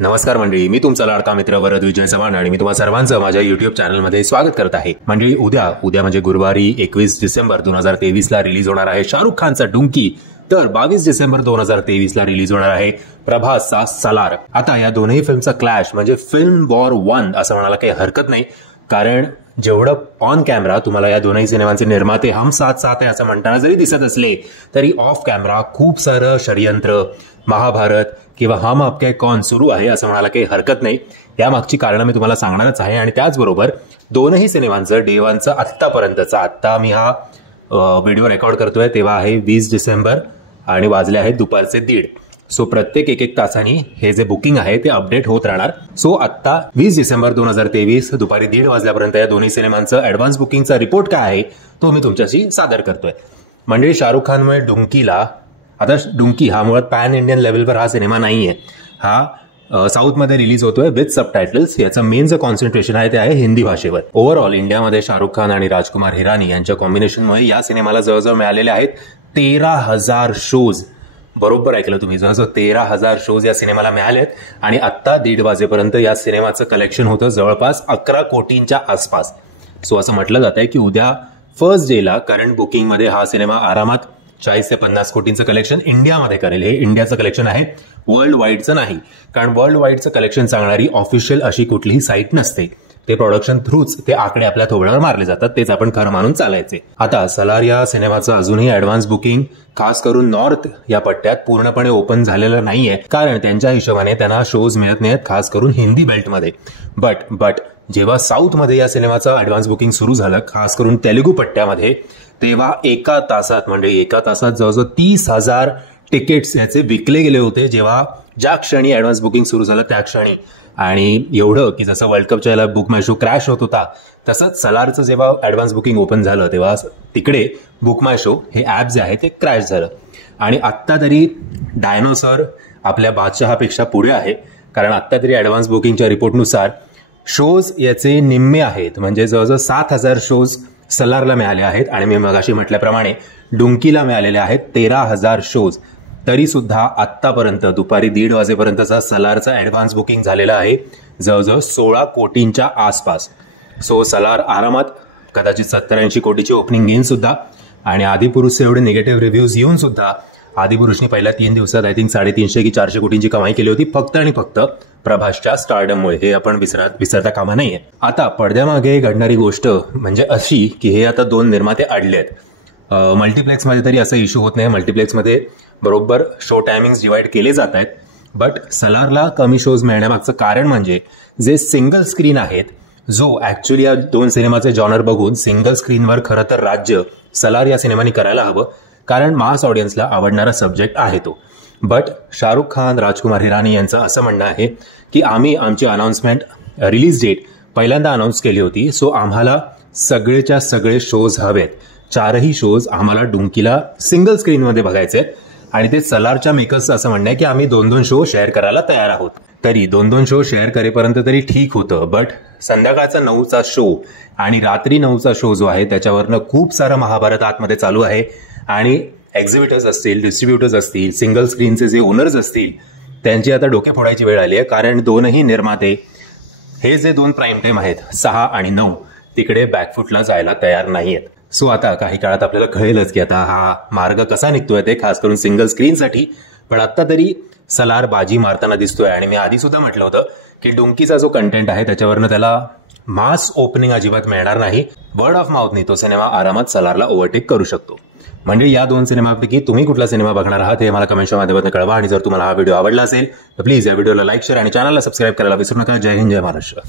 नमस्कार मंडळी, मी तुमचा लाडका मित्र वरद विजय चव्हाण आणि मी तुम्हा सर्वांचं माझ्या युट्यूब चॅनलमध्ये स्वागत करत आहे. मंडळी, उद्या म्हणजे गुरुवारी 21 डिसेंबर 2023 ला रिलीज होणार आहे शाहरुख खानचा डुंकी. तर 22 डिसेंबर 2023 ला रिलीज होणार आहे प्रभासचा सलार. आता या दोन्ही फिल्मचा क्लॅश म्हणजे फिल्म वॉर 1 असं म्हणायला काही हरकत नाही, कारण जेवढं ऑन कॅमेरा तुम्हाला या दोन्ही सिनेमांचे निर्माते हम साथ साथ आहे असं म्हणताना जरी दिसत असले तरी ऑफ कॅमेरा खूप सारं षडयंत्र, महाभारत किंवा हम आपके कौन सुरू आहे असं म्हणायला काही हरकत नाही. यामागची कारणं मी तुम्हाला सांगणारच आहे आणि त्याचबरोबर दोनही सिनेमांचं डे 1चं आत्तापर्यंतचा, आत्ता मी हा व्हिडिओ रेकॉर्ड करतोय तेव्हा आहे 20 डिसेंबर आणि वाजले आहेत दुपारचे 1:30. सो प्रत्येक एक तासांनी हे जे बुकिंग आहे ते अपडेट होत राहणार. सो आता 20 डिसेंबर 2023 दुपारी 1:30 वाजल्यापर्यंत या दोन्ही सिनेमांचं ऍडव्हान्स बुकिंगचा रिपोर्ट काय आहे तो मी तुमच्याशी सादर करतोय. म्हणजे शाहरुख खानमुळे डुंकीला, आता डुंकी हा मुळात पॅन इंडियन लेवलवर हा सिनेमा नाहीये, हा साऊथमध्ये रिलीज होतोय विथ सबटायटल्स. याचं मेन जे कॉन्सन्ट्रेशन आहे ते आहे हिंदी भाषेवर. ओव्हरऑल इंडियामध्ये शाहरुख खान आणि राजकुमार हिरानी यांच्या कॉम्बिनेशनमुळे या सिनेमाला जवळजवळ मिळालेले आहेत 13,000 शोज. बरोबर ऐकलं तुम्ही, जवळजवळ 13,000 शोज या सिनेमाला मिळालेत आणि आत्ता 1:30 वाजेपर्यंत या सिनेमाचं कलेक्शन होतं जवळपास 11 कोटींच्या आसपास. सो असं म्हटलं जात आहे की उद्या फर्स्ट डेला करंट बुकिंगमध्ये हा सिनेमा आरामात 40 ते 50 कोटींचं कलेक्शन इंडियामध्ये करेल. हे इंडियाचं कलेक्शन आहे, वर्ल्ड वाईडचं नाही, कारण वर्ल्ड वाईडचं कलेक्शन सांगणारी ऑफिशियल अशी कुठलीही साईट नसते. ते प्रोडक्शन थ्रूच ते आकडे आपल्या थोबड्यावर मारले जातात, तेच आपण खरं मानून चालायचे. आता सलार या सिनेमाचं अजूनही ऍडव्हान्स बुकिंग खास करून नॉर्थ या पट्ट्यात पूर्णपणे ओपन झालेलं नाहीये, कारण त्यांच्या हिशोबाने त्यांना शोज मिळत नाहीत, खास करून हिंदी बेल्टमध्ये. बट जेव्हा साऊथमध्ये या सिनेमाचं ऍडव्हान्स बुकिंग सुरू झालं, खास करून तेलुगू पट्ट्यामध्ये, तेव्हा एका तासात जवळजवळ 30,000 तिकीट्स याचे विकले गेले होते. ज्या क्षणी ऍडव्हान्स बुकिंग सुरू झालं त्या क्षणी. आणि एवढं की जसं वर्ल्ड कपच्या याला बुक माय शो क्रॅश होत होता, तसंच सलारचं जेव्हा ऍडव्हान्स बुकिंग ओपन झालं तेव्हा तिकडे बुक माय शो हे ऍप जे आहे ते क्रॅश झालं. आणि आत्ता तरी डायनोसॉर आपल्या बादशहापेक्षा पुढे आहे, कारण आत्ता तरी ऍडव्हान्स बुकिंगच्या रिपोर्टनुसार शोज याचे निम्मे आहेत, म्हणजे जवळजवळ 7,000 शोज सलारला मिळाले आहेत आणि मी मगाशी म्हटल्याप्रमाणे डुंकीला मिळालेले आहेत 13,000 शोज. तरी सुद्धा आत्तापर्यंत दुपारी 1:30 वाजेपर्यंतचा सलारचा ऍडव्हान्स बुकिंग झालेला आहे जवळजवळ 16 कोटींच्या आसपास. सो सलार आरामात कदाचित 70-80 कोटीची ओपनिंग घेईन सुद्धा. आणि आदिपुरुषचे एवढे निगेटिव्ह रिव्ह्यूज येऊन सुद्धा आदिपुरुषने पहिल्या 3 दिवसात आय थिंक 350 की 400 कोटींची कमाई केली होती, फक्त आणि फक्त प्रभासच्या स्टारडममुळे. हे आपण विसरता कामा नाहीये. आता पडद्यामागे घडणारी गोष्ट म्हणजे अशी की हे आता 2 निर्माते अडले आहेत. मल्टिप्लेक्समध्ये तरी असा इश्यू होत नाही, मल्टिप्लेक्समध्ये बरोबर शो टायमिंग्स डिवाइड केले जात आहेत. बट सलारला कमी शोज मिळण्यामागचं कारण म्हणजे जे सिंगल स्क्रीन आहेत, जो ऍक्च्युअली या 2 सिनेमाचे जॉनर बघून सिंगल स्क्रीनवर खरं तर राज्य सलार या सिनेमाने करायला हवं, कारण मास ऑडियन्सला आवडणारा सब्जेक्ट आहे तो. बट शाहरुख खान, राजकुमार हिरानी यांचं असं म्हणणं आहे की आम्ही आमची अनाउन्समेंट, रिलीज डेट पहिल्यांदा अनाऊन्स केली होती, सो आम्हाला सगळेच्या सगळे शोज हवेत. 4ही शोज आम्हाला डुंकीला सिंगल स्क्रीनमध्ये बघायचे आहेत आणि ते सलारच्या मेकर्सचं असं म्हणणं आहे की आम्ही 2-2 शो शेअर करायला तयार आहोत. तरी 2-2 शो शेअर करेपर्यंत तरी ठीक होतं, बट संध्याकाळचा 9चा शो आणि रात्री 9चा शो जो आहे त्याच्यावरनं खूप सारं महाभारत आतमध्ये चालू आहे. आणि एक्झिबिटर्स असतील, डिस्ट्रीब्युटर्स असतील, सिंगल स्क्रीनचे जे ओनर्स असतील, त्यांची आता डोके फोडायची वेळ आली आहे, कारण दोनही निर्माते हे जे 2 प्राईम टाइम आहेत 6 आणि 9 तिकडे बॅकफुटला जायला तयार नाहीयेत. सो आता काही काळात आपल्याला कळेलच की आता हा मार्ग कसा निघतोय ते, खास करून सिंगल स्क्रीनसाठी. पण आता तरी सलार बाजी मारताना दिसतोय. आणि मी आधी सुद्धा म्हटलं होतं की डुंकीचा जो कंटेंट आहे त्याच्यावरनं त्याला मास ओपनिंग अजिबात मिळणार नाही. वर्ड ऑफ माउथनी तो सिनेमा आरामात सलारला ओव्हरटेक करू शकतो. म्हणजे या 2 सिनेमापैकी तुम्ही कुठला सिनेमा बघणार आहात हे मला कमेंटच्या माध्यमातून कळवा. आणि जर तुम्हाला हा व्हिडिओ आवडला असेल तर प्लीज या व्हिडिओला लाईक, शेअर आणि चॅनलला सबस्क्राईब करायला विसरू नका. जय हिंद, जय महाराष्ट्र.